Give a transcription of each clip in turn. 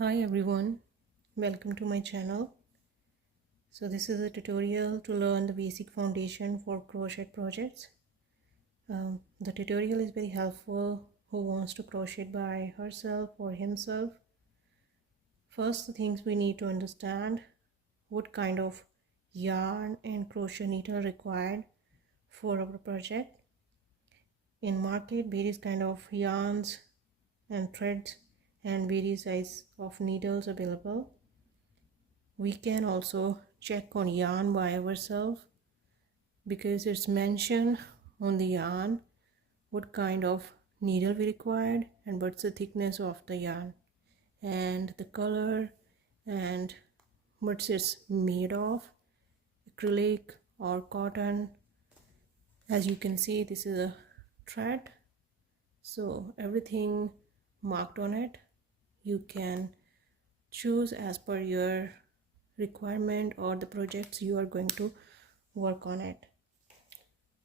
Hi everyone, welcome to my channel. So this is a tutorial to learn the basic foundation for crochet projects. The tutorial is very helpful who wants to crochet by herself or himself. First, the things we need to understand: what kind of yarn and crochet needle are required for our project. In market, various kind of yarns and threads and various size of needles available. We can also check on yarn by ourselves because it's mentioned on the yarn what kind of needle we required and what's the thickness of the yarn and the color and what it's made of, acrylic or cotton. As you can see, this is a thread, so everything marked on it. You can choose as per your requirement or the projects you are going to work on it.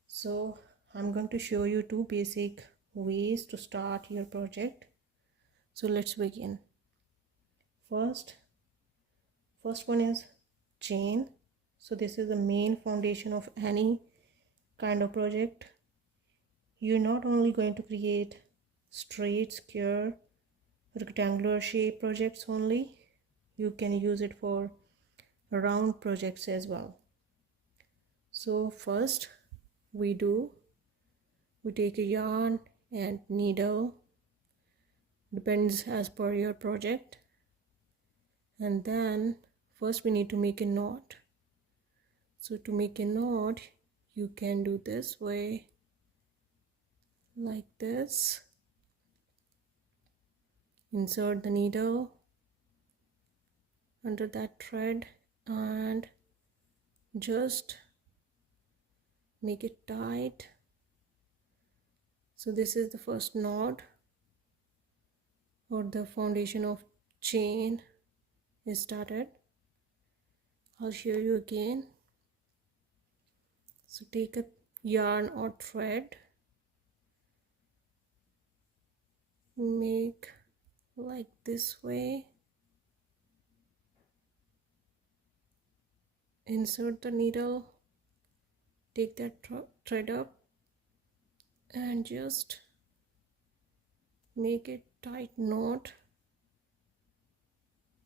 So I'm going to show you two basic ways to start your project. So let's begin. First one is chain. So this is the main foundation of any kind of project. You're not only going to create straight, square, rectangular shape projects only, you can use it for round projects as well. So first we take a yarn and needle, depends as per your project, and then first we need to make a knot. So to make a knot, you can do this way, like this. Insert the needle under that thread and just make it tight. So this is the first knot, or the foundation of chain is started. I'll show you again. So take a yarn or thread, make like this way, insert the needle, take that thread up and just make it tight knot.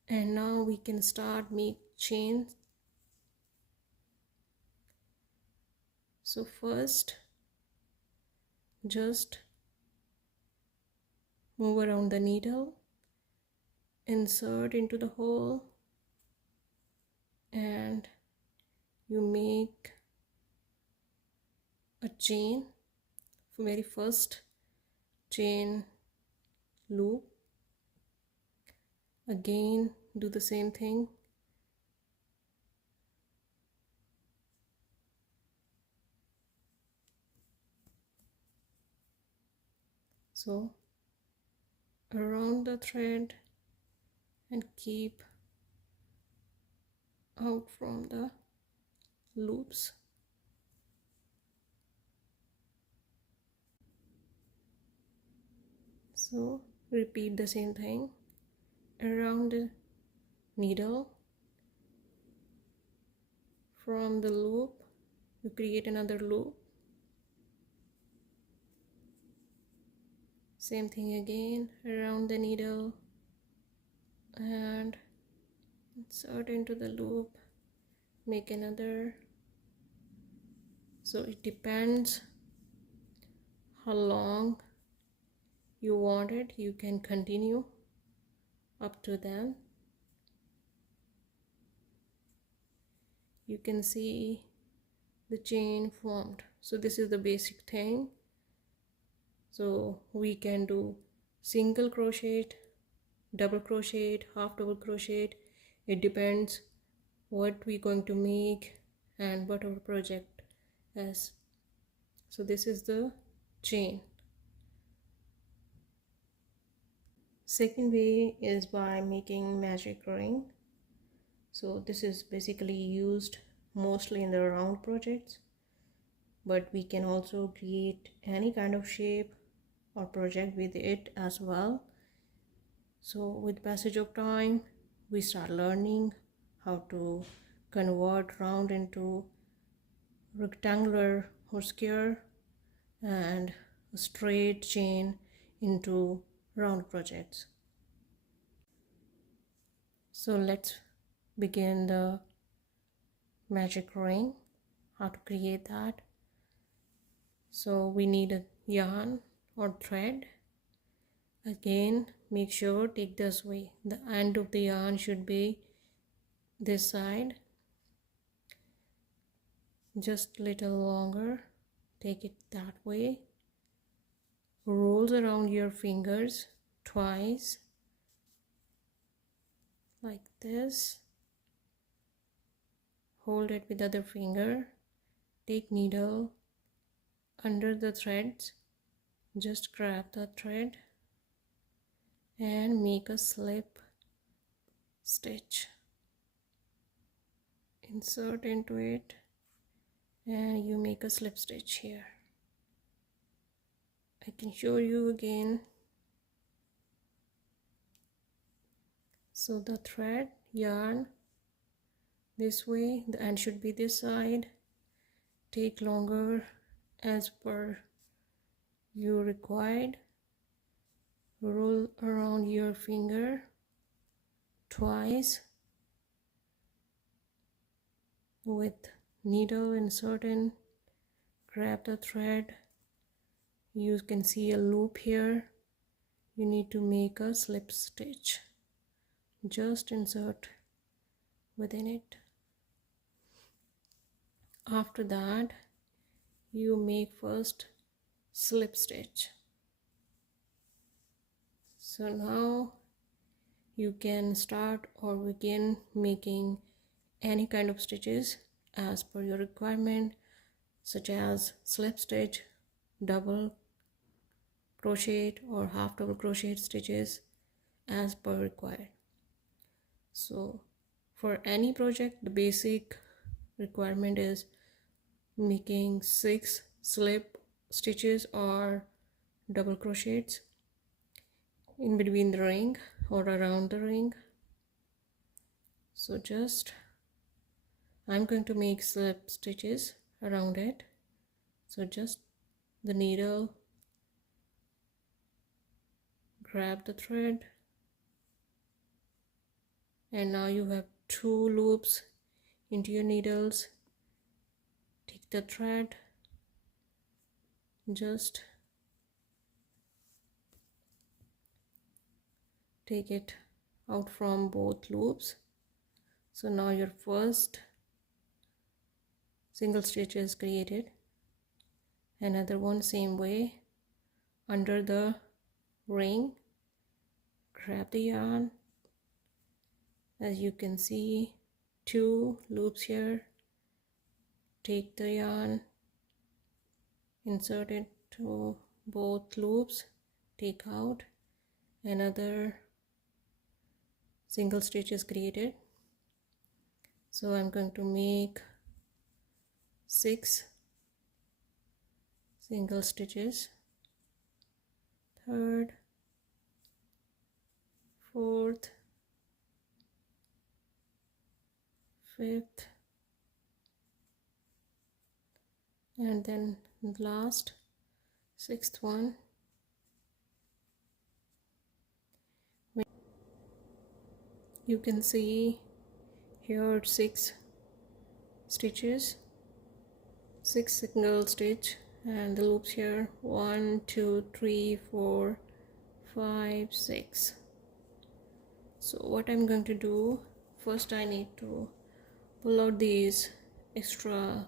And now we can start make chains. So first just move around the needle, insert into the hole, and you make a chain. Very first chain loop, again do the same thing, so around the thread and keep out from the loops. So repeat the same thing around the needle. From the loop you create another loop, same thing again around the needle and insert into the loop, make another. So it depends how long you want it, you can continue up to them. You can see the chain formed. So this is the basic thing. So we can do single crochet, double crochet, half double crochet. It depends what we're going to make and what our project is. So this is the chain. Second way is by making magic ring. So this is basically used mostly in the round projects, but we can also create any kind of shape or project with it as well. So with passage of time, we start learning how to convert round into rectangular or square, and a straight chain into round projects. So let's begin the magic ring, how to create that. So we need a yarn or thread. Again, make sure take this way. The end of the yarn should be this side. Just little longer. Take it that way. Rolls around your fingers twice, like this. Hold it with other finger. Take needle under the threads. Just grab the thread and make a slip stitch. Insert into it and you make a slip stitch here. I can show you again. So the thread, yarn this way, the end should be this side. Take longer as per you required. Roll around your finger twice with needle insert in. Grab the thread. You can see a loop here. You need to make a slip stitch. Just insert within it. After that, you make first slip stitch. So now you can start or begin making any kind of stitches as per your requirement, such as slip stitch, double crochet or half double crochet stitches as per required. So for any project, the basic requirement is making 6 slip stitches or double crochets in between the ring or around the ring. So just I'm going to make slip stitches around it. So just the needle, grab the thread, and now you have 2 loops into your needles. Take the thread, just take it out from both loops. So now your first single stitch is created. Another one same way under the ring. Grab the yarn. As you can see, 2 loops here. Take the yarn, insert it to both loops, take out, another single stitch is created. So I'm going to make 6 single stitches, third, fourth, fifth, and then last 6th one. You can see here 6 stitches, 6 single stitch, and the loops here 1 2 3 4 5 6. So what I'm going to do, first I need to pull out these extra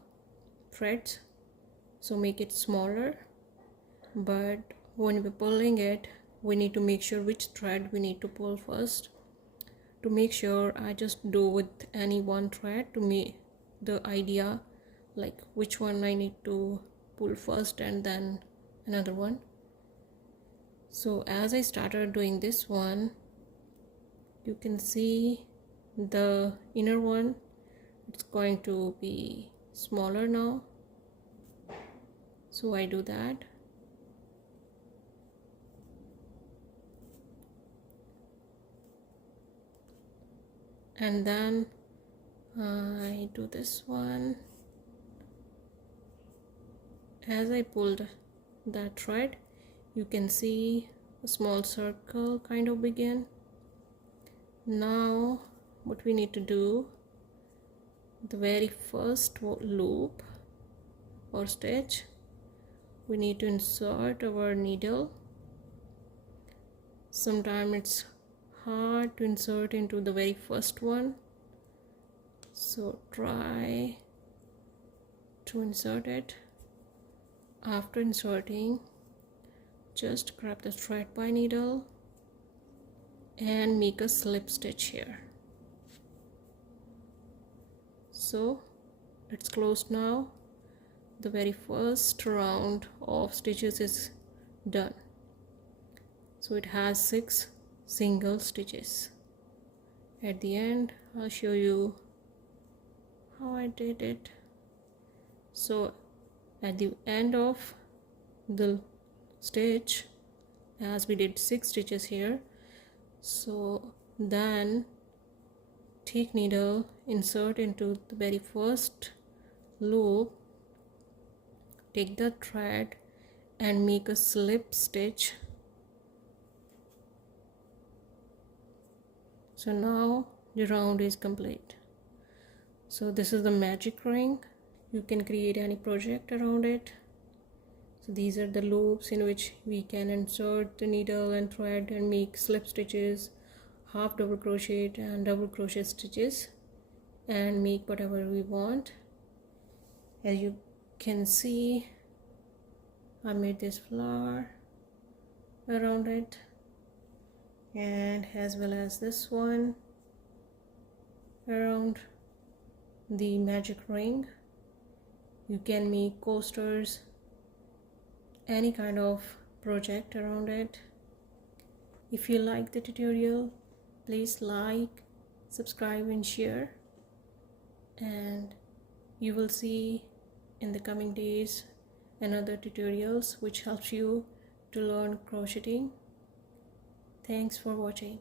threads, so make it smaller. But when we're pulling it, we need to make sure which thread we need to pull first. To make sure, I just do with any one thread to make the idea like which one I need to pull first and then another one. So as I started doing this one, you can see the inner one, it's going to be smaller now. So I do that. and then I do this one. As I pulled that thread, you can see a small circle kind of begin. Now what we need to do, the very first loop or stitch, we need to insert our needle. Sometimes it's hard to insert into the very first one, so try to insert it. After inserting, just grab the thread by needle and make a slip stitch here. So it's closed now. The very first round of stitches is done. So it has 6 single stitches. At the end, I'll show you how I did it. So at the end of the stitch, as we did 6 stitches here, so then take needle, insert into the very first loop, take the thread and make a slip stitch. So now the round is complete. So this is the magic ring. You can create any project around it. So these are the loops in which we can insert the needle and thread and make slip stitches, half double crochet and double crochet stitches, and make whatever we want. As you can see, I made this flower around it, and as well as this one around the magic ring. You can make coasters, any kind of project around it. If you like the tutorial, please like, subscribe and share, and you will see in the coming days another tutorials which helps you to learn crocheting. Thanks for watching.